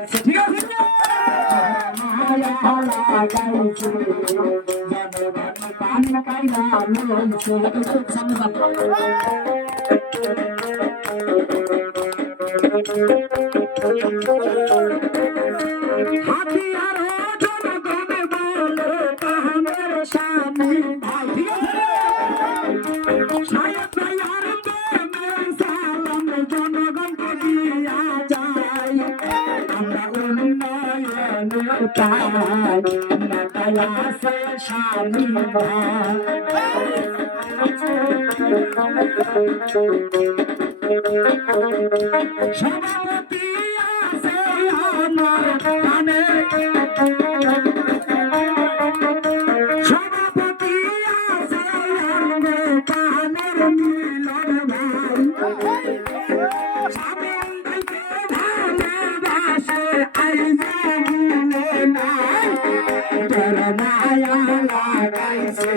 ঠিক আছে মায়া লাগাইছে জনগণ পান কাইরা লইছে হাতিয়ার জনগণ বলে কাহানের স্বামী ভাই ঠিক আছে সাহেব ভাইয়ার প্রেমের সালাম জনগণকে দিয়া যায় আমরা উন্নয়নের পাই নেতায় আছে স্বামী ভাই সভাপতি আছে আমার কানে সভাপতি আছে আমার কানের মিলন ভাই স্বামীন ভাইকে ভালোবাসে আইজে ভুলে নাই তোর মায়া লাগাইছে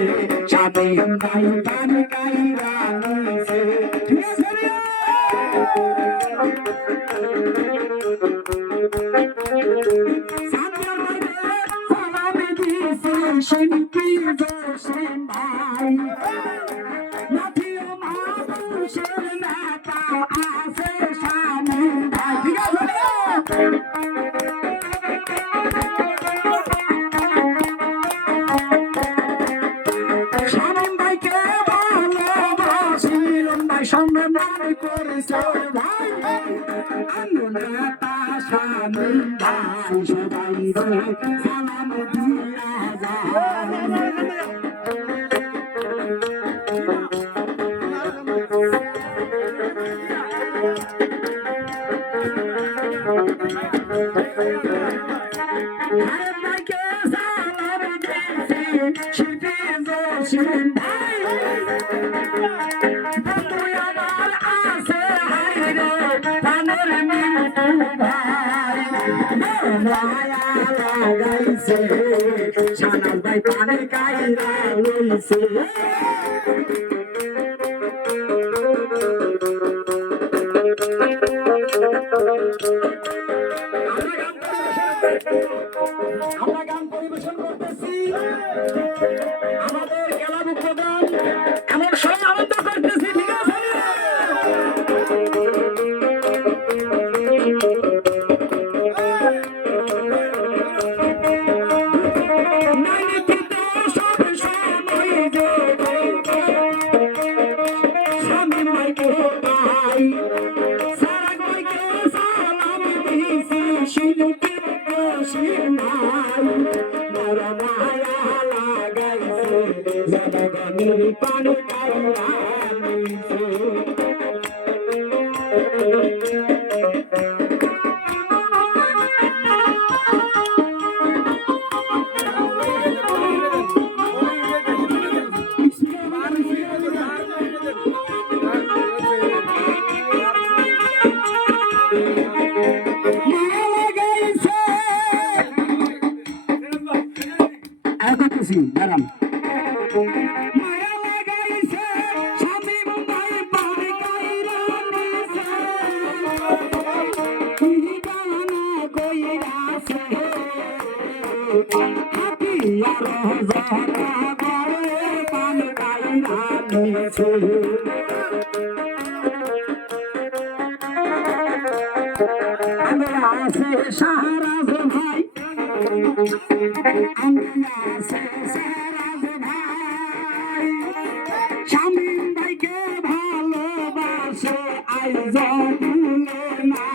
স্বামীন ভাই গান গাইরা লইছে ঠিক আছে শিল্পী জোসেন ভাই নাথিও মানুষের নেতা আছে শামীম ভাই ঠিক আছে শামীম ভাইকে ভালোবাসি ভাই সম্মান করেছে ভাই আনু নেতা শামীম ভাই সবাই সালাম দিয়া শানাল ভাই পানে কাইরা লইছে আমরা গান পরিবেশন করতেছি আমাদের খেলামুক্ত গান এমন সব আনন্দ করতেছি ঠিক আছে ম্যাডাম শাহরাজ ভাই শামীম ভাইকে ভালোবাসে আইজন না